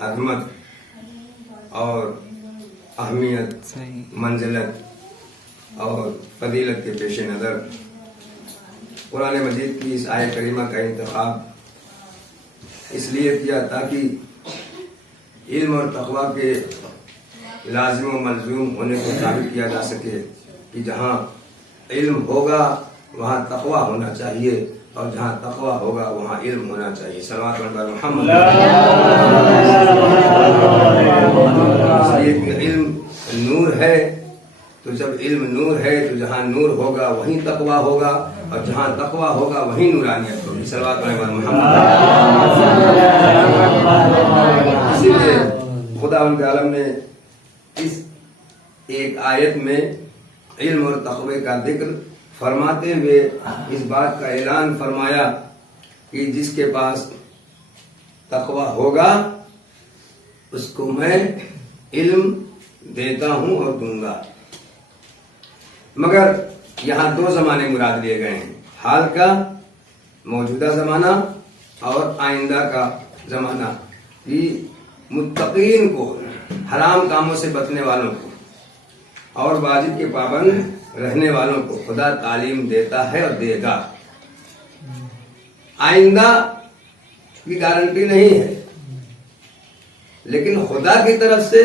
عظمت اور اہمیت، منزلت اور فضیلت کے پیش نظر قرآن مجید کی اس آیت کریمہ کا انتخاب اس لیے کیا تاکہ علم اور تقوی کے لازم و ملزوم ہونے کو ثابت کیا جا سکے کہ جہاں علم ہوگا وہاں تقوی ہونا چاہیے اور جہاں تقوی ہوگا وہاں علم ہونا چاہیے۔ صلوات علی محمد۔ اس لیے کہ علم نور ہے، تو جب علم نور ہے تو جہاں نور ہوگا وہیں تقوی ہوگا اور جہاں تقوی ہوگا وہیں نورانیت ہوگی۔ صلوات علی محمد۔ اسی لیے خدا ان کے عالم نے اس ایک آیت میں علم اور تقوی کا ذکر فرماتے ہوئے اس بات کا اعلان فرمایا کہ جس کے پاس تقوی ہوگا اس کو میں علم دیتا ہوں اور دوں گا۔ مگر یہاں دو زمانے مراد لیے گئے ہیں، حال کا موجودہ زمانہ اور آئندہ کا زمانہ۔ کہ متقین کو، حرام کاموں سے بچنے والوں کو اور واجب کے پابند رہنے والوں کو خدا تعلیم دیتا ہے اور دے گا۔ آئندہ کی گارنٹی نہیں ہے، لیکن خدا کی طرف سے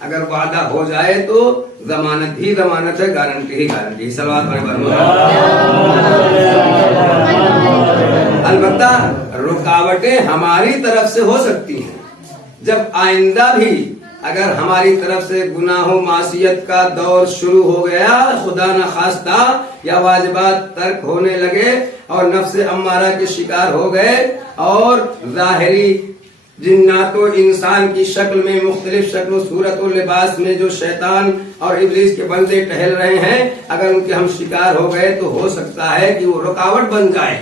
اگر وعدہ ہو جائے تو ضمانت ہی ضمانت ہے، گارنٹی ہی گارنٹی۔ صلوات علی محمد۔ البتہ رکاوٹیں ہماری طرف سے ہو سکتی ہیں۔ جب آئندہ بھی اگر ہماری طرف سے گناہ و معصیت کا دور شروع ہو گیا، خدا نہ خواستہ، یا واجبات ترک ہونے لگے اور نفس امارہ کے شکار ہو گئے اور ظاہری جنات و انسان کی شکل میں، مختلف شکل و صورت و لباس میں جو شیطان اور ابلیس کے بندے ٹہل رہے ہیں، اگر ان کے ہم شکار ہو گئے تو ہو سکتا ہے کہ وہ رکاوٹ بن جائے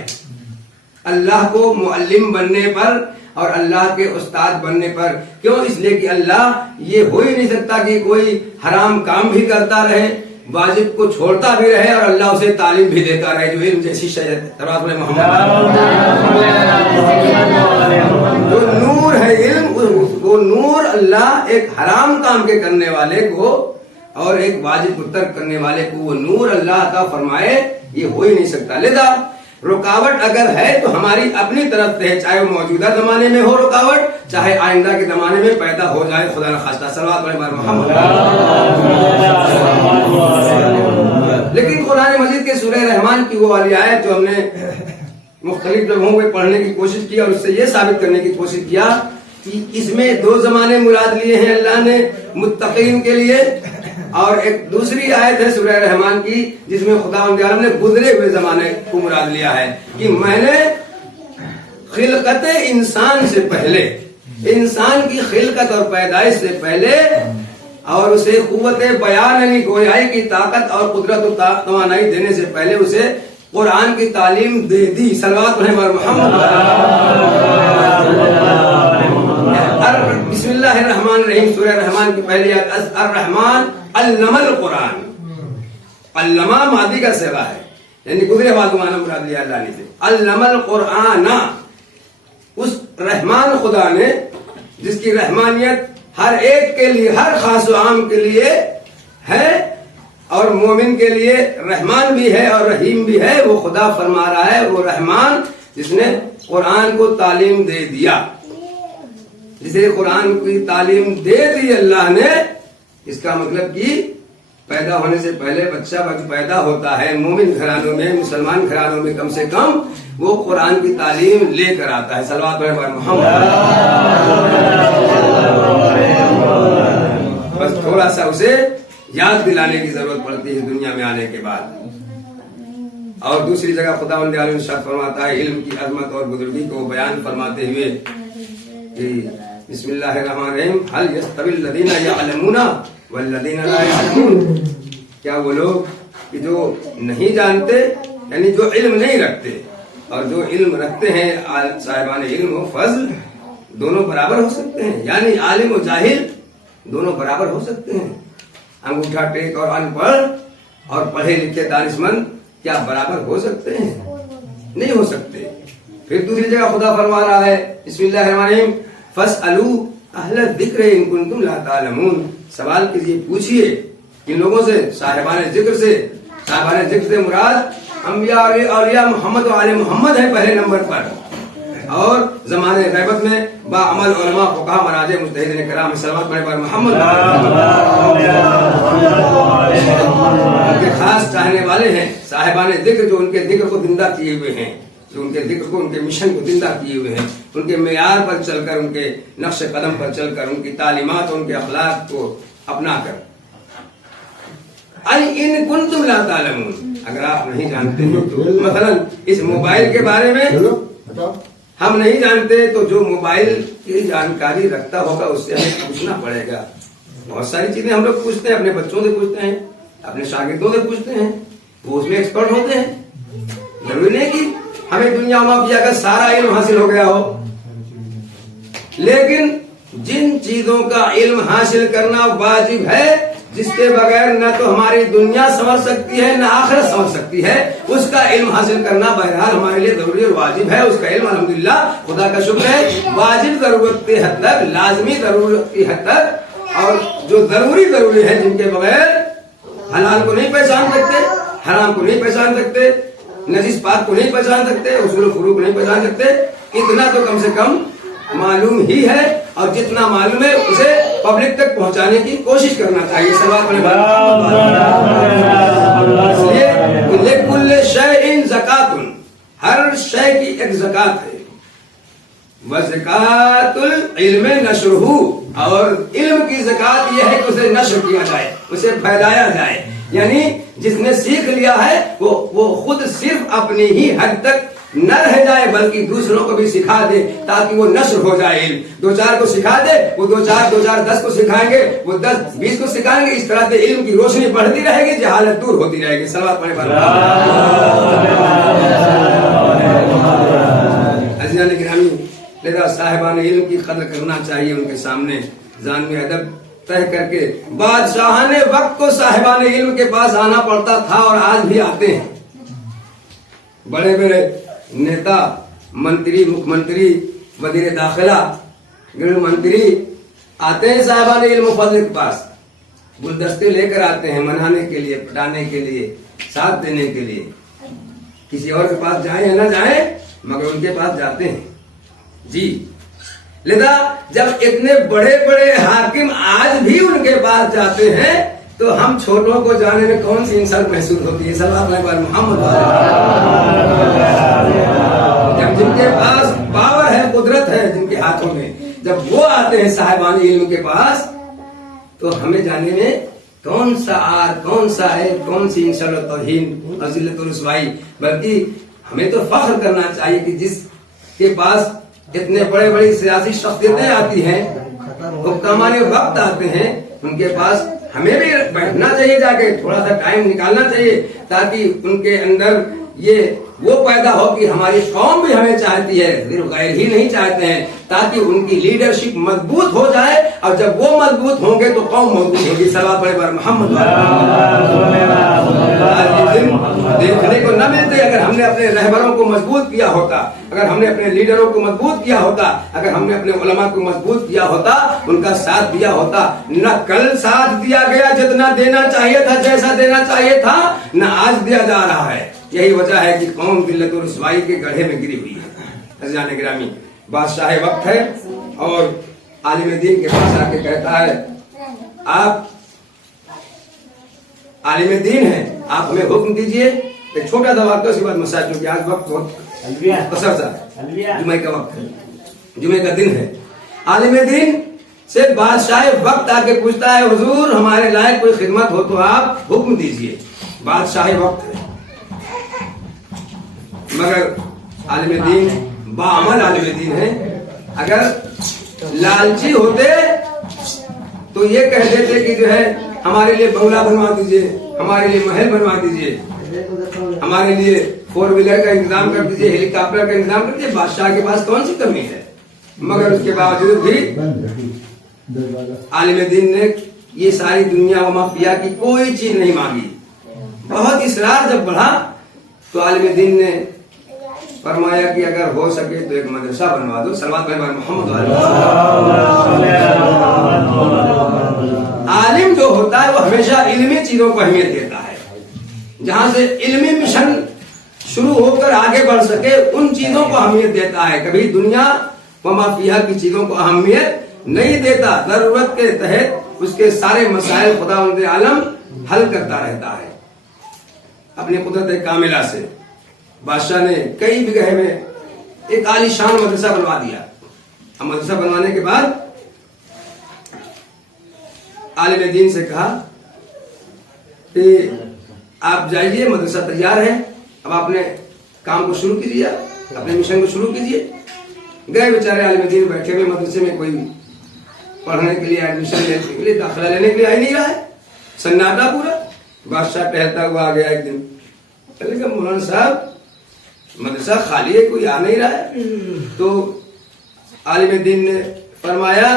اللہ کو معلم بننے پر اور اللہ کے استاد بننے پر۔ کیوں؟ اس لیے کہ اللہ یہ ہو ہی نہیں سکتا کہ کوئی حرام کام بھی کرتا رہے، واجب کو چھوڑتا بھی رہے اور اللہ اسے تعلیم بھی دیتا رہے، جو علم جیسی شے ہے۔ جو نور ہے علم، وہ نور اللہ ایک حرام کام کے کرنے والے کو اور ایک واجب کو ترک کرنے والے کو وہ نور اللہ عطا فرمائے، یہ ہو ہی نہیں سکتا۔ لذا رکاوٹ اگر ہے تو ہماری اپنی طرف سے، چاہے وہ موجودہ زمانے میں ہو رکاوٹ، چاہے آئندہ کے زمانے میں پیدا ہو جائے، خدا نہ خواستہ۔ صلوات علی محمد۔ لیکن قرآن مجید کے سورہ رحمان کی وہ والی آیت جو ہم نے مختلف جگہوں پہ پڑھنے کی کوشش کی اور اس سے یہ ثابت کرنے کی کوشش کیا کہ اس میں دو زمانے مراد لیے ہیں اللہ نے متقین کے لیے، اور ایک دوسری آیت ہے سورہ رحمان کی جس میں خدا عالم نے گزرے ہوئے زمانے کو مراد لیا ہے کہ میں نے خلقت انسان سے پہلے، انسان کی خلقت اور پیدائش سے پہلے اور اسے قوت بیان یعنی گویائی کی طاقت اور قدرت و توانائی دینے سے پہلے اسے قرآن کی تعلیم دے دی۔ صلوات علی محمد۔ بسم اللہ الرحمن الرحیم، سورہ رحمان کی پہلی آیت، الرحمن علم القرآن۔ علمہ ماضی کا صیغہ ہے، یعنی گزرے ہوا زمانہ مراد لیا اللہ نے۔ علم القرآن، اس رحمان خدا نے جس کی رحمانیت ہر ایک کے لیے، ہر خاص و عام کے لیے ہے اور مومن کے لیے رحمان بھی ہے اور رحیم بھی ہے، وہ خدا فرما رہا ہے وہ رحمان جس نے قرآن کو تعلیم دے دیا، جسے قرآن کی تعلیم دے دی اللہ نے۔ اس کا مطلب کہ پیدا ہونے سے پہلے بچہ پیدا ہوتا ہے مومن گھرانوں میں، مسلمان گھرانوں میں، کم سے کم وہ قرآن کی تعلیم لے کر آتا ہے۔ صلوات علی محمد۔ بس تھوڑا سا اسے یاد دلانے کی ضرورت پڑتی ہے دنیا میں آنے کے بعد۔ اور دوسری جگہ خداوند عالی ارشاد فرماتا ہے علم کی عظمت اور بزرگی کو بیان فرماتے ہوئے کہ بسم اللہ الرحمن الرحیم، هل يستوي الذين يعلمون والذين لا يعلمون، کیا وہ لوگ کہ جو نہیں جانتے یعنی جو علم نہیں رکھتے اور جو علم رکھتے ہیں صاحبان علم و فضل، دونوں برابر ہو سکتے ہیں؟ یعنی عالم و جاہل دونوں برابر ہو سکتے ہیں؟ انگوٹھا ٹیک اور ان پڑھ اور پڑھے لکھے دانشمند کیا برابر ہو سکتے ہیں؟ نہیں ہو سکتے۔ پھر دوسری جگہ خدا فرما رہا ہے بسم اللہ الرحمن الرحیم، فاسألوا اہل ذکر ان کنتم لا تعلمون، سوال کیجیے، پوچھیے ان لوگوں سے، صاحبان ذکر سے۔ صاحبان ذکر سے مراد انبیاء اور اولیاء محمد و آل محمد ہے پہلے نمبر پر، اور زمانے غیبت میں باعمل علماء فقہاء مراجع مجتہدین کرام صلوات پڑھے پر محمد کے خاص چاہنے والے ہیں صاحبان ذکر، جو ان کے ذکر کو زندہ کیے ہوئے ہیں، جو ان کے ذکر کو، ان کے مشن کو زندہ کیے ہوئے ہیں، ان کے معیار پر چل کر، ان کے نقش قدم پر چل کر، ان کی تعلیمات اور ان کے اخلاق کو اپنا کر۔ ان کنتم لا تعلمون، اگر آپ نہیں جانتے ہیں تو مثلا اس موبائل کے بارے میں ہم نہیں جانتے، تو جو موبائل کی جانکاری رکھتا ہوگا اس سے ہمیں پوچھنا پڑے گا۔ بہت ساری چیزیں ہم لوگ پوچھتے ہیں، اپنے بچوں سے پوچھتے ہیں، اپنے شاگردوں سے پوچھتے ہیں، وہ اس میں ایکسپرٹ ہوتے ہیں۔ ضروری نہیں کہ ہمیں دنیا مافیا کا سارا علم حاصل ہو گیا ہو، لیکن جن چیزوں کا علم حاصل کرنا واجب ہے، جس کے بغیر نہ تو ہماری دنیا سمجھ سکتی ہے نہ آخرت سمجھ سکتی ہے، اس کا علم حاصل کرنا بہرحال ہمارے لیے ضروری اور واجب ہے۔ اس کا علم الحمدللہ خدا کا شکر ہے واجب ضرورت کی حد تک، لازمی ضرورت کی حد تک، اور جو ضروری ہے، جن کے بغیر حلال کو نہیں پہچان سکتے، حرام کو نہیں پہچان سکتے، نجس پاک کو نہیں پہچان سکتے، اصول و فروع کو نہیں پہچان سکتے، اتنا تو کم سے کم معلوم ہی ہے، اور جتنا معلوم ہے اسے پبلک تک پہنچانے کی کوشش کرنا چاہیے۔ اس لیے لِكُلِّ شَيْءٍ زَكَاةٌ، ہر شے کی ایک زکات ہے، وَزَكَاةُ الْعِلْمِ نَشْرُهُ، اور علم کی زکات یہ ہے کہ اسے نشر کیا جائے، اسے پھیلایا جائے، یعنی جس نے سیکھ لیا ہے وہ خود صرف اپنی ہی حد تک نہ رہ جائے، بلکہ دوسروں کو بھی سکھا دے تاکہ وہ نشر ہو جائے علم۔ 2-4 کو سکھا دے، وہ 2-4 10 کو سکھائیں گے، وہ 10 20 کو سکھائیں گے، اس طرح سے علم کی روشنی بڑھتی رہے گی، جہالت دور ہوتی رہے گی۔ صلوات پڑھیں عزیزان گرامی، لذا صاحبان علم کی قدر کرنا چاہیے، ان کے سامنے ذان میں ادب طے کر کے۔ بادشاہان وقت کو صاحبان علم کے پاس آنا پڑتا تھا، اور آج بھی آتے ہیں۔ بڑے بڑے نیتا، منتری، مکھ منتری، وزیر داخلہ، گرہ منتری آتے ہیں صاحبان علم و فضل کے پاس، گلدستے لے کر آتے ہیں، منانے کے لیے، پٹانے کے لیے، ساتھ دینے کے لیے۔ کسی اور کے پاس جائیں یا نہ جائیں، مگر ان کے پاس جاتے ہیں جی۔ لذا جب اتنے بڑے بڑے حاکم آج بھی ان کے پاس جاتے ہیں، تو ہم چھوٹوں کو جانے میں کون سی انسان محسوس ہوتی ہے؟ صلوات اللہ محمد، جب جن کے پاس پاور ہے، قدرت ہے جن کے ہاتھوں میں، جب وہ آتے ہیں صاحبان علم کے پاس، تو ہمیں جانے میں کون سا آر، کون سا عیب، کون سی انشاءاللہ توہین اور ذلت و رسوائی، بلکہ ہمیں تو فخر کرنا چاہیے کہ جس کے پاس اتنے بڑے بڑی سیاسی شخصیتیں آتی ہیں، حکامان وقت آتے ہیں، ان کے پاس ہمیں بھی بیٹھنا چاہیے، جا کے تھوڑا سا ٹائم نکالنا چاہیے، تاکہ ان کے اندر یہ وہ پیدا ہو کہ ہماری قوم بھی ہمیں چاہتی ہے، صرف غیر ہی نہیں چاہتے ہیں، تاکہ ان کی لیڈرشپ مضبوط ہو جائے، اور جب وہ مضبوط ہوں گے تو قوم مضبوط ہوگی۔ صلوات پڑھیں پر محمد۔ دیکھنے کو نہ ملتے اگر ہم نے اپنے رہبروں کو مضبوط کیا ہوتا، اگر ہم نے اپنے لیڈروں کو مضبوط کیا ہوتا، اگر ہم نے اپنے علماء کو مضبوط کیا ہوتا، ان کا ساتھ دیا ہوتا۔ نہ کل ساتھ دیا گیا جتنا دینا چاہیے تھا، جیسا دینا چاہیے تھا، نہ آج دیا جا رہا ہے۔ یہی وجہ ہے کہ قوم ذلت و رسوائی کے گڑھے میں گری ہوئی ہے۔ عزیزان گرامی، بادشاہ وقت ہے، اور عالم دین کے پاس آ کے کہتا ہے، آپ عالم دین ہیں، آپ ہمیں حکم دیجئے۔ ایک چھوٹا سا واقعہ، اس کے بعد مسائل، کیونکہ آج وقت بہت قصر سا ہے، جمعہ کا وقت ہے، جمعہ کا دن ہے۔ عالم دین سے بادشاہ وقت آ کے پوچھتا ہے، حضور ہمارے لائق کوئی خدمت ہو تو آپ حکم دیجئے۔ بادشاہ وقت ہے، مگر عالم دین باعمل عالم دین ہے۔ اگر لالچی ہوتے تو یہ کہہ دیتے کہ جو ہے ہمارے لیے بنگلہ بنوا دیجئے، ہمارے لیے محل بنوا دیجئے، ہمارے لیے 4 ویلر کا انتظام کر دیجئے، ہیلی کاپٹر کا انتظام کر دیجئے۔ بادشاہ کے پاس کون سی کمی ہے؟ مگر اس کے باوجود بھی عالم دین نے یہ ساری دنیا و مافیا کی کوئی چیز نہیں مانگی۔ بہت اصرار جب بڑھا تو عالم دین نے फरमाया कि अगर हो सके तो एक मदरसा बनवा दो। सल्लल्लाहु अलैहि मोहम्मद। आलिम जो होता है वो हमेशा इल्मी चीजों को अहमियत देता है। जहां से इल्मी मिशन शुरू होकर आगे बढ़ सके उन चीजों को अहमियत देता है। कभी दुनिया व माफिया की चीजों को अहमियत नहीं देता। जरूरत के तहत उसके सारे मसाइल खुदावंद आलम हल करता रहता है अपनी कुदरत कामिला से। बादशाह ने कई बिगह में एक आलीशान मदरसा बनवा दिया। अब मदरसा बनवाने के बाद आलिम दीन से कहा कि आप जाइए, मदरसा तैयार है, अब अपने काम को शुरू कीजिए, अपने मिशन को शुरू कीजिए। गए बेचारे आलिम दीन बैठे हुए मदरसे में, कोई पढ़ने के लिए, एडमिशन लेने के लिए, दाखिला लेने के लिए आ ही नहीं रहा है, सन्नाटा पूरा। बादशाह टहलता हुआ आ गया एक दिन, कहा मौलाना साहब मदरसा खाली है, कोई आ नहीं रहा है। तो आलिम दीन ने फरमाया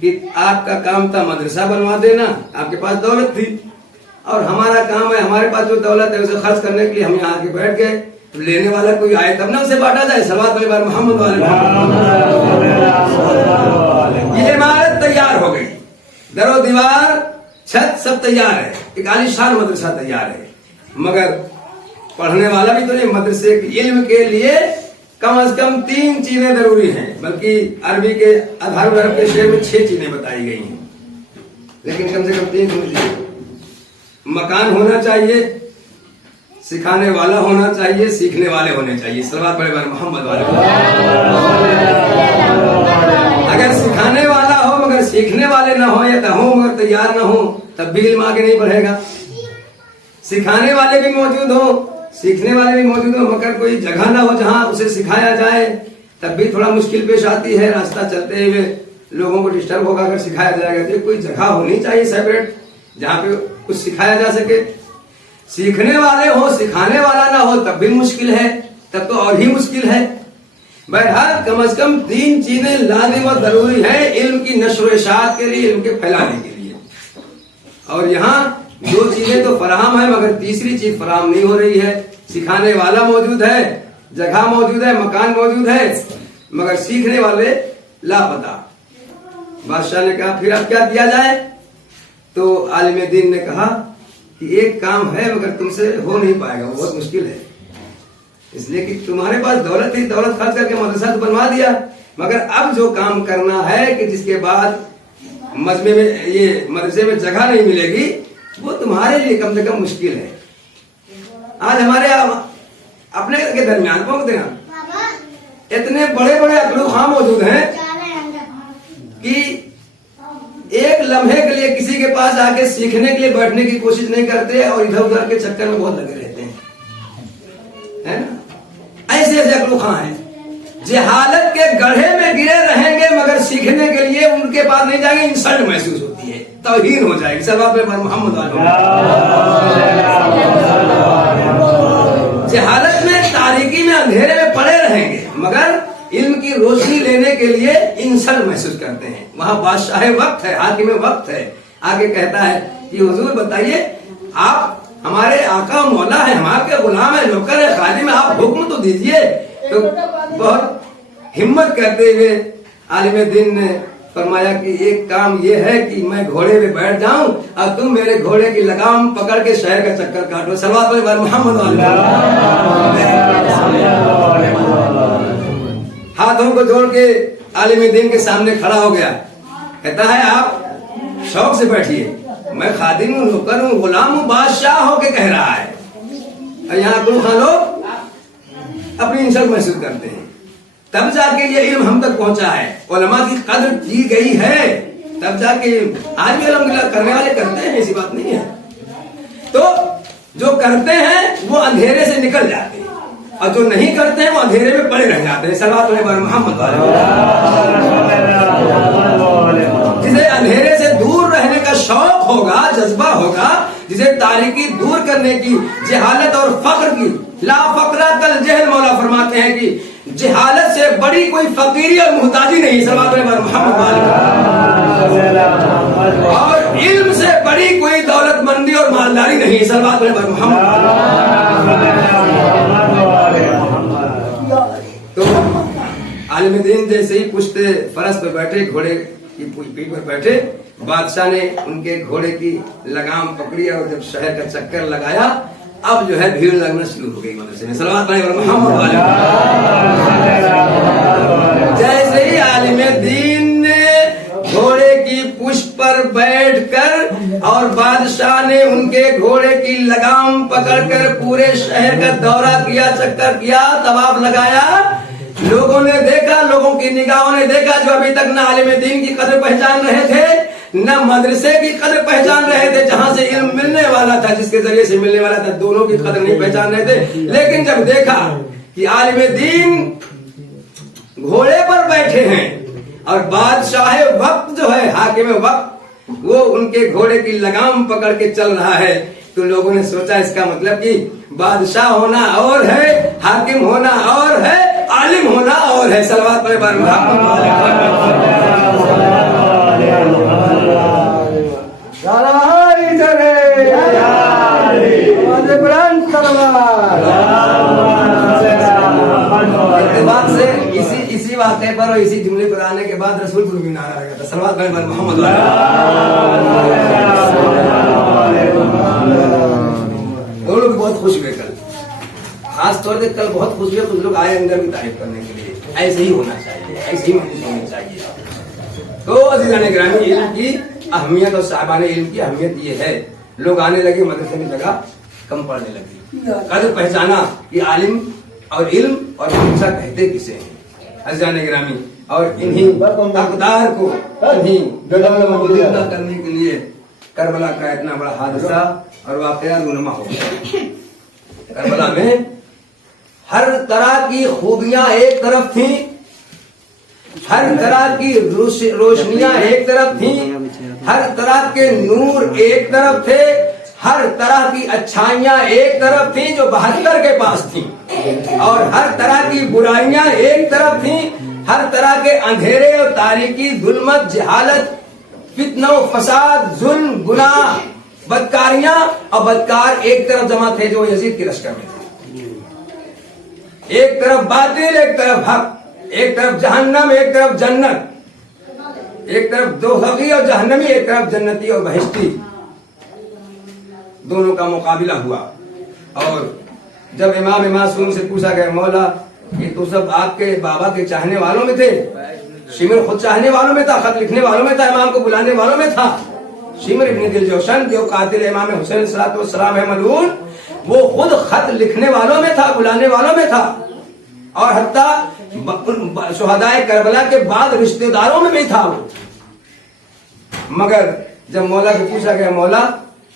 कि आपका काम था मदरसा बनवा देना, आपके पास दौलत थी, और हमारा काम है हमारे पास जो दौलत है उसे खर्च करने के लिए हम यहाँ आके बैठ गए। तो लेने वाला कोई आए तब ना उसे बांटा जाए। सल्लल्लाहु अलैहि मोहम्मद वाले। ये इमारत तैयार हो गई, दरो दीवार छत सब तैयार है, एक आलीशान मदरसा तैयार है। मगर पढ़ने वाला भी तो नहीं। मदरसे के इल्म के लिए कम से कम 3 चीजें जरूरी हैं, बल्कि अरबी के आधार वर्ग के शेर में 6 चीजें बताई गई हैं, लेकिन कम से कम 3 समझिए। मकान होना चाहिए, सिखाने वाला होना चाहिए, सीखने वाले होने चाहिए। सल्लल्लाहु अलैहि मोहम्मद वाले। अगर सिखाने वाला हो मगर सीखने वाले ना हो, या हो मगर तैयार ना हो, तब भी इल्म आगे नहीं बढ़ेगा। सिखाने वाले भी मौजूद हो, सीखने वाले भी मौजूद हो, मगर कोई जगह ना हो जहां उसे सिखाया जाए, तब भी थोड़ा मुश्किल पेश आती है। रास्ता चलते हुए लोगों को डिस्टर्ब होगा अगर सिखाया जाएगा। तो कोई जगह होनी चाहिए सेपरेट, जहां पे कुछ सिखाया जा सके। सीखने वाले हो, सिखाने वाला ना हो, तब भी मुश्किल है, तब तो और ही मुश्किल है। बहरहाल कम से कम 3 चीजें लाजिम और जरूरी है इल्म की नश्र इशाअत के लिए, इल्म के फैलाने के लिए। और यहाँ 2 चीजें तो फराहम है, मगर तीसरी चीज फराहम नहीं हो रही है। सिखाने वाला मौजूद है, जगह मौजूद है, मकान मौजूद है, मगर सीखने वाले लापता। बादशाह ने कहा फिर अब क्या किया जाए? तो आलिम दीन ने कहा कि एक काम है मगर तुमसे हो नहीं पाएगा, वो बहुत मुश्किल है। इसलिए कि तुम्हारे पास दौलत थी, दौलत खर्च करके मदरसा तो बनवा दिया, मगर अब जो काम करना है कि जिसके बाद मजमे में ये मदरसे में जगह नहीं मिलेगी, वो तुम्हारे लिए कम से कम मुश्किल है। आज हमारे अपने के दरमियान पहुंचते हैं, इतने बड़े बड़े अकलू खां मौजूद हैं कि एक लम्हे के लिए किसी के पास आके सीखने के लिए बैठने की कोशिश नहीं करते, और इधर उधर के चक्कर में बहुत लगे रहते हैं, है ना। ऐसे ऐसे अकलू खां हैं, जहालत के गड्ढे में गिरे रहेंगे मगर सीखने के लिए उनके पास नहीं जाएंगे, इंसल्ट महसूस होती है, तौहीन हो जाएगी। सल्लल्लाहु अलैहि मोहम्मद। जहालत में, तारीकी में, अंधेरे में पड़े रहेंगे, मगर इल्म की रोशनी लेने के लिए इंसल्ट महसूस करते हैं। वहां बादशाह वक्त है, हाकिम वक्त है, आगे कहता है कि हुजूर बताइए, आप हमारे आका मौला है, हम आपके गुलाम है, नौकर है, खादिम है, आप हुक्म तो दीजिए। तो बहुत हिम्मत करते हुए आलिम दीन ने फरमाया कि एक काम ये है कि मैं घोड़े पे बैठ जाऊं और तुम मेरे घोड़े की लगाम पकड़ के शहर का चक्कर काटो। सल्लल्लाहु अलैहि मोहम्मद। हाथों को जोड़ के आलिम दीन के सामने खड़ा हो गया, कहता है आप शौक से बैठिए, मैं खादिम हूँ, नौकर हूँ, गुलाम हूँ, बादशाह होके कह रहा है। और यहाँ अकलू खां लोग अपनी इंसल्ट महसूस करते हैं। तब जाके ये इल्म हम तक पहुंचा है, उलमा की कदर की गई है, तब जाके आज भी अल्हम्दुलिल्लाह करने वाले करते हैं, ऐसी बात नहीं है। तो जो करते हैं वो अंधेरे से निकल जाते हैं, और जो नहीं करते हैं वो अंधेरे में पड़े रह जाते हैं। सल्लल्लाहु अलैहि मोहम्मद। जिसे अंधेरे से दूर रहने का शौक होगा, जज्बा होगा, जिसे तारीकी दूर करने की, जहालत और फक्र की, ला फकरा कल जहल, मौला फरमाते हैं कि जहालत से बड़ी कोई फकीरी और मुहताजी नहीं। सल्लल्लाहु अलैहि मोहम्मद। और इल्म से बड़ी कोई दौलतमंदी और मालदारी नहीं। सल्लल्लाहु अलैहि मोहम्मद। आलिम दीन जैसे ही पुश्ते फरस पर बैठे, घोड़े की पीठ पर बैठे, बादशाह ने उनके घोड़े की लगाम पकड़ी और जब शहर का चक्कर लगाया, अब जो है भीड़ लगना शुरू हो गई मदरसे में। सल्लल्लाहु अलैहि वसल्लम। जैसे ही आलिम दीन ने घोड़े की पुष्प पर बैठकर और बादशाह ने उनके घोड़े की लगाम पकड़कर पूरे शहर का दौरा किया, चक्कर किया, तवाफ लगाया, लोगों ने देखा, लोगों की निगाहों ने देखा, जो अभी तक न आलिम दीन की कदर पहचान रहे थे, न मदरसे की कदर पहचान रहे थे, जहां से इल्म मिलने वाला था, जिसके जरिए से मिलने वाला था, दोनों की कदर नहीं पहचान रहे थे। लेकिन जब देखा कि आलिम दीन घोड़े पर बैठे हैं और बादशाह वक्त जो है, हाकिम वक्त, वो उनके घोड़े की लगाम पकड़ के चल रहा है, तो लोगों ने सोचा इसका मतलब कि बादशाह होना और है, हाकिम होना और है, आलिम होना और है। सलवात पर से इसी वाक़े पर और इसी जुमले पर आने के बाद रसूल पर भी नारा लगा था, सलवात पर मोहम्मद। वो लोग बहुत खुश हुए कल, खास तौर पे कल बहुत खुश हुए। कुछ लोग आए अंदर भी तारीफ करने के लिए। ऐसे ही होना चाहिए, ऐसे ही होनी चाहिए। तो अज़ीज़ान गिरामी, इल्म की अहमियत और साहिबान इल्म की अहमियत ये है, लोग आने लगे, मदरसे में जगह कम पड़ने लगी, कदर पहचाना कि आलिम और इल्म और शिक्षा कहते किसे हैं। अज़ीज़ान गिरामी, और इन्हीं अक़दार को इन्हीं जिंदा करने के लिए करबला का इतना बड़ा हादसा और वाक़या रूनुमा हो गया। करबला में हर तरह की खूबियां एक तरफ थी, हर तरह की रोशनियां एक तरफ थी, हर तरह के नूर एक तरफ थे, हर तरह की अच्छाइयां एक तरफ थी जो 72 के पास थी, और हर तरह की बुराइयां एक तरफ थी, हर तरह के अंधेरे और तारीकी, जुल्मत, जहालत, फितना, फसाद, जुल्म, गुनाह, बदकारियां और बदकार एक तरफ जमा थे जो यजीद के लश्कर में थे। एक तरफ बातिल, एक तरफ हक, एक तरफ जहन्नम, एक तरफ जन्नत, एक तरफ दोज़खी और जहन्नमी, एक तरफ जन्नती और बहिश्ती, दोनों का मुकाबला हुआ। और जब इमाम मासूम से पूछा गया, मौला ये तो सब आपके बाबा के चाहने वालों में थे, शिमर खुद चाहने वालों में था, खत लिखने वालों में था, इमाम को बुलाने वालों में था। शिमर इब्न दिलजोशन जो कातिल इमाम हुसैन सलाम है मलऊन, वो खुद खत लिखने वालों में था, बुलाने वालों में था, और हत्ता शुहदाए करबला के बाद रिश्तेदारों में भी था वो। मगर जब मौला से पूछा गया, मौला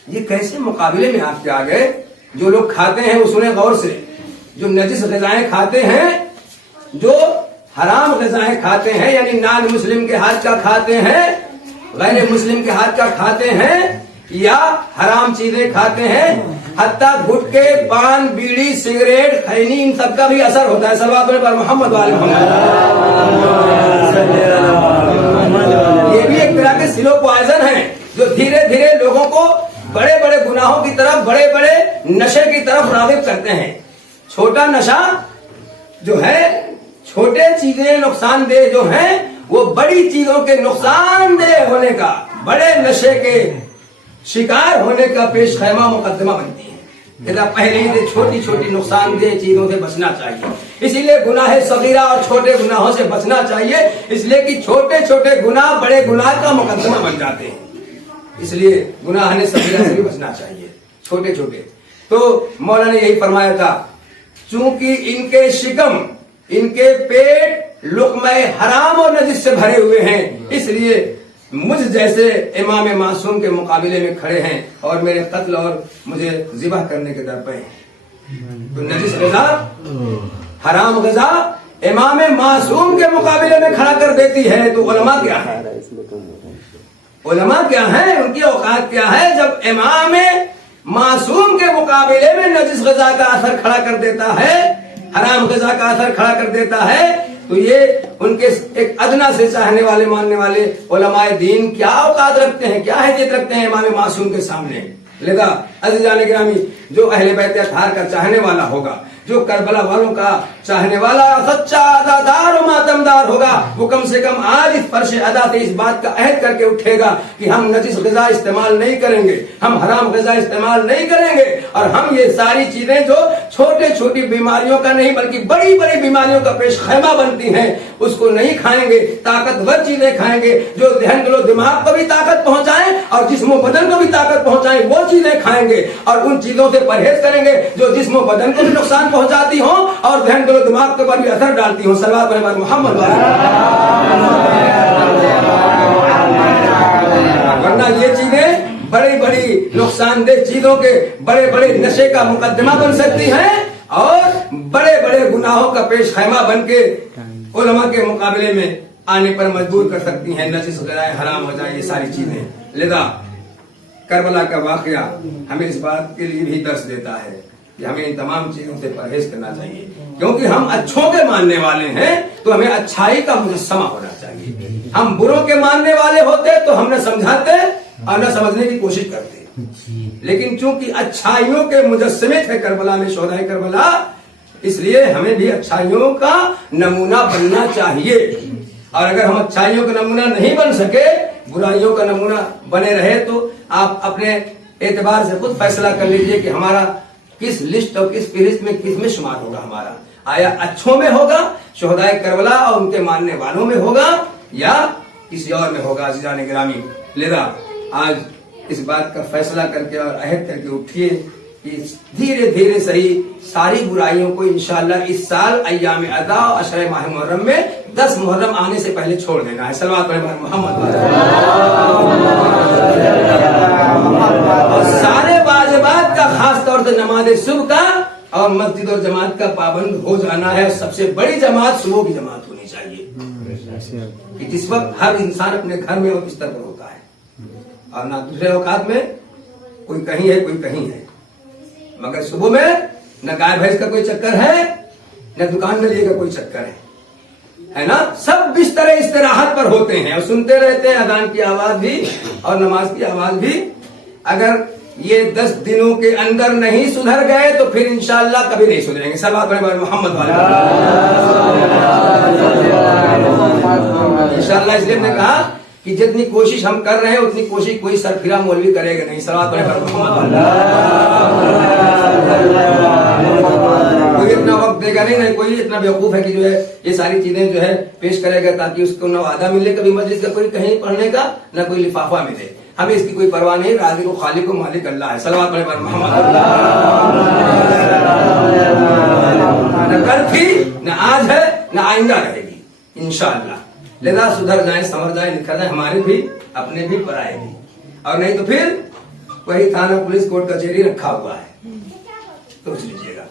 ये कैसे मुकाबले में आपके आ गए? जो लोग खाते हैं वो सुने गौर से, जो नजिस ग़िज़ाएं खाते हैं, जो हराम ग़िज़ाएं खाते हैं, यानी नॉन मुस्लिम के हाथ का खाते हैं, गैर मुस्लिम के हाथ का खाते हैं, या हराम चीजें खाते हैं, हत्ता गुटके, पान, बीड़ी, सिगरेट, खैनी, इन सबका भी असर होता है। सल्लल्लाहु अलैहि मोहम्मद वाले ये भी एक तरह के सिलो पॉइजन है जो धीरे धीरे लोगों को बड़े बड़े गुनाहों की तरफ, बड़े बड़े नशे की तरफ राग़िब करते हैं। छोटा नशा जो है, छोटे चीजें नुकसानदेह जो हैं, वो बड़ी चीजों के नुकसानदेह होने का, बड़े नशे के शिकार होने का पेश खैमा मुकदमा बनती है। पहले ही छोटी छोटी नुकसानदेह चीजों से बचना चाहिए। इसीलिए गुनाह सगीरा और छोटे गुनाहों से बचना चाहिए, इसलिए कि छोटे छोटे गुनाह बड़े गुनाह का मुकदमा बन जाते हैं। इसलिए गुनाह ने सगीरा से भी बचना चाहिए, छोटे छोटे। तो मौला ने यही फरमाया था, चूंकि इनके शिकम, इनके पेट लुक़्मे हराम और नजिस से भरे हुए हैं, इसलिए मुझ जैसे इमाम मासूम के मुकाबले में खड़े हैं और मेरे कत्ल और मुझे ज़िबह करने के दर पे हैं। तो नजिस ग़िज़ा, हराम ग़िज़ा इमाम मासूम के मुकाबले में खड़ा कर देती है। तो उलमा क्या है, उलमा क्या है, उनकी औकात क्या है? जब इमाम मासूम के मुकाबले में नजिस ग़िज़ा का असर खड़ा कर देता है, हराम ग़िज़ा का असर खड़ा कर देता है, तो ये उनके एक अदना से चाहने वाले, मानने वाले उलमाए दीन क्या औकात रखते हैं, क्या हैसियत रखते हैं इमाम मासूम के सामने। लिहाजा अज़ीज़ान गिरामी, जो अहले बैत अतहार का चाहने वाला होगा, जो करबला वालों का चाहने वाला सच्चा अदादार और मातमदार होगा, वो कम से कम आज इस फर्श अदा से इस बात का अहद करके उठेगा कि हम नजिस ग़िज़ा इस्तेमाल नहीं करेंगे, हम हराम ग़िज़ा इस्तेमाल नहीं करेंगे, और हम ये सारी चीजें जो छोटे छोटी बीमारियों का नहीं बल्कि बड़ी बड़ी बीमारियों का पेश खैमा बनती हैं उसको नहीं खाएंगे। ताकतवर चीजें खाएंगे जो ध्यान दिलो दिमाग को भी ताकत पहुंचाएं और जिस्म बदन को भी ताकत पहुंचाएं, वो चीजें खाएंगे। और उन चीजों से परहेज करेंगे जो जिस्म बदन को भी नुकसान पहुंचाती हो और ध्यान दिलो दिमाग के पर भी असर डालती हो। सल्लल्लाहु अलैहि मोहम्मद। वरना ये चीजें बड़ी बड़ी नुकसानदेह चीजों के बड़े बड़े नशे का मुकदमा बन सकती हैं और बड़े बड़े गुनाहों का पेश खैमा बन के उलमा के मुकाबले में आने पर मजबूर कर सकती हैं। नजिस हो जाए, हराम हो जाए, ये सारी चीजें। लिहाजा करबला का वाकया हमें इस बात के लिए भी दर्श देता है कि हमें इन तमाम चीजों से परहेज करना चाहिए, क्योंकि हम अच्छों के मानने वाले हैं तो हमें अच्छाई का मुजस्समा होना चाहिए। हम बुरों के मानने वाले होते तो हम न समझाते और न समझने की कोशिश करते, लेकिन चूंकि अच्छाइयों के मुजस्समे थे करबला में शोहदाए करबला, इसलिए हमें भी अच्छाइयों का नमूना बनना चाहिए। और अगर हम अच्छाइयों का नमूना नहीं बन सके, बुराइयों का नमूना बने रहे, तो आप अपने एतबार से खुद फैसला कर लीजिए कि हमारा किस लिस्ट और किस फहरिस्त में किस में शुमार होगा। हमारा आया अच्छों में होगा, शोहदाए करबला और उनके मानने वालों में होगा, या किसी और में होगा। अज़ीज़ान गिरामी, लिहाजा आज इस बात का फैसला करके और अहद करके उठिए कि धीरे धीरे सही सारी बुराइयों को इंशाअल्लाह इस साल अय्याम अदा और अशरे माह मुहर्रम में 10 मुहर्रम आने से पहले छोड़ देना है। सल्लल्लाहु अलैहि मोहम्मद। और सारे वाजिबात का, खास तौर से नमाज सुबह का और मस्जिद और जमात का पाबंद हो जाना है। सबसे बड़ी जमात सुबह की जमात होनी चाहिए कि जिस वक्त हर इंसान अपने घर में और बिस्तर पर होता है, और ना दूसरे औकात में कोई कहीं है कोई कहीं है। मगर सुबह में न गाय भैंस का कोई चक्कर है, न दुकान में लिए का कोई चक्कर है ना। सब बिस्तर इस्तराहत पर होते हैं और सुनते रहते हैं अजान की आवाज भी और नमाज की आवाज भी। अगर ये 10 दिनों के अंदर नहीं सुधर गए तो फिर इंशाअल्लाह कभी नहीं सुधरेंगे। सल्लल्लाहु अलैहि मोहम्मद वाले इंशाअल्लाह। इसलिए हमने कहा कि जितनी कोशिश हम कर रहे हैं उतनी कोशिश कोई सरफिरा मौलवी करेगा नहीं। सल्लल्लाहु अलैहि मोहम्मद। कोई इतना वक्त देगा नहीं, कोई इतना बेवकूफ है कि जो है ये सारी चीजें जो है पेश करेगा ताकि उसको न वादा मिले कभी मस्जिद का कोई कहीं पढ़ने का, न कोई लिफाफा मिले। हमें इसकी कोई परवाह नहीं। राज़िक व खालिक व मालिक अल्लाह है। सल्लल्लाहु अलैहि मोहम्मद। न कल थी, न आज है, न आइंदा रहेगी इंशाअल्लाह। लिहाजा सुधर जाए, संवर जाए, निखर जाए, हमारे भी, अपने भी, पराए भी। और नहीं तो फिर वही थाना पुलिस कोर्ट कचहरी रखा हुआ है, सोच लीजिएगा।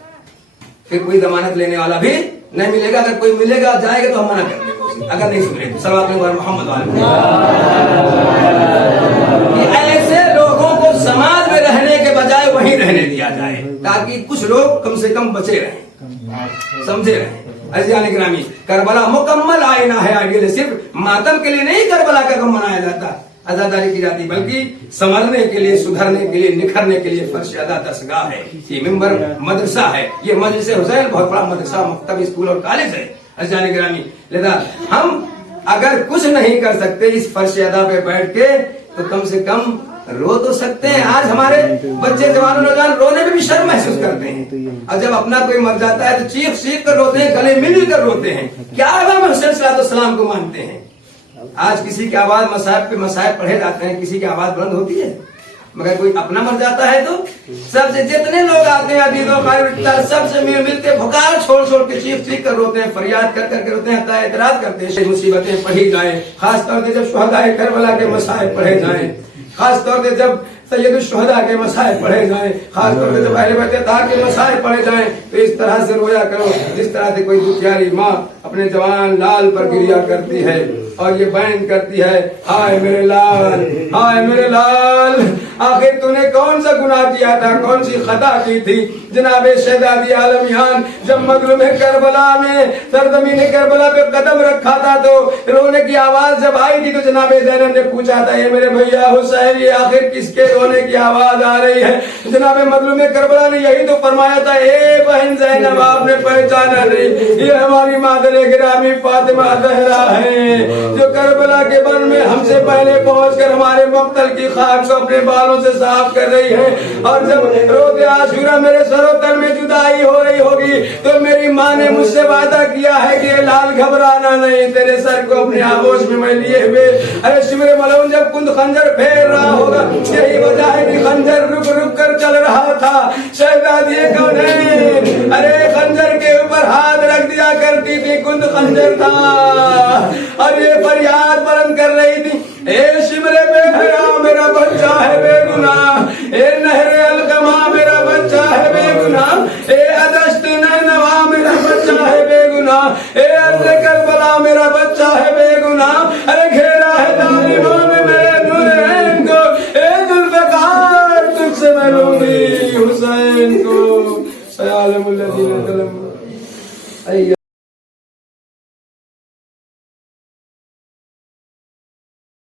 फिर कोई जमानत लेने वाला भी नहीं मिलेगा। अगर कोई मिलेगा जाएगा तो हम मना कर देंगे अगर नहीं सुने तो। सल्लल्लाहु अलैहि मोहम्मद। ऐसे लोगों को समाज में रहने के बजाय वहीं रहने दिया जाए ताकि कुछ लोग कम से कम बचे रहें, समझे रहें। अज़ीज़ान गिरामी, करबला मुकम्मल आईना है। आइडियल सिर्फ मातम के लिए नहीं करबला का गम मनाया जाता, अज़ादारी की जाती, बल्कि संवरने के लिए, सुधरने के लिए, निखरने के लिए फर्श अदा दरसगाह है। ये मिंबर मदरसा है। ये मजलिस हुसैन बहुत बड़ा मदरसा, मकतब, स्कूल और कॉलेज है। अज़ीज़ान गिरामी, लिहाजा हम अगर कुछ नहीं कर सकते इस फर्श अदा पे बैठ के तो कम से कम रो तो सकते हैं। आज हमारे बच्चे, जवान, नौजवान रोने में भी शर्म महसूस करते हैं, और जब अपना कोई मर जाता है तो चीख चीख कर रोते हैं, गले मिल कर रोते हैं। क्या इमाम हुसैन सल्लल्लाहु को मानते हैं। आज किसी की आवाज मसाहब पे मसाहब पढ़े जाते हैं, किसी की आवाज बुलंद होती है, मगर कोई अपना मर जाता है तो सबसे जितने लोग आते हैं अजीजों सबसे मिल के भुकार छोड़ छोड़ के चीख चीख कर रोते हैं, फरियाद कर करके रोते हैं, एतराज करते हैं। मुसीबतें पढ़ी जाए, खास तौर से जब शुहदाए करबला के मसाइब पढ़े जाएं, खास तौर से जब सैयद शुहदा के मसाइब पढ़े जाएं, खास तौर से जब अहले बैत अताहर के मसाइब पढ़े जाएं, तो इस तरह से रोया करो जिस तरह से कोई दुखियारी माँ अपने जवान लाल पर गिरिया करती है और ये बैन करती है, हाय मेरे लाल, हाय मेरे लाल, آخر تو نے کون سا گناہ کیا تھا, کون سی خطا کی تھی؟ جناب شہزادی عالمیان جب مظلوم کربلا میں سرزمین کربلا پہ قدم رکھا تھا تو رونے کی آواز جب آئی تھی تو جناب زینب نے پوچھا تھا, یہ میرے بھیا حسین یہ آخر کس کے رونے کی آواز آ رہی ہے؟ جناب مظلوم کربلا نے یہی تو فرمایا تھا, اے بہن زینب آپ نے پہچانا نہیں, یہ ہماری مادر گرامی فاطمہ زہرا ہے جو کربلا کے بن میں ہم سے پہلے پہنچ کر ہمارے مقتل کی خاک کو اپنے بالوں سے صاف کر رہی ہے. اور جب روز عاشورہ میرے سر و تن میں جدائی ہو رہی ہوگی تو میری ماں نے مجھ سے وعدہ کیا ہے کہ لال گھبرانا نہیں, تیرے سر کو اپنے آغوش میں لیے ہوئے. ارے شمر ملعون جب کند خنجر پھیر رہا ہوگا یہی وجہ ہے کہ خنجر رک رک کر چل رہا تھا. شہزادی کونین ارے خنجر کے اوپر ہاتھ رکھ دیا کرتی تھی, کند خنجر تھا اور یہ فریاد بلند کر رہی تھی, اے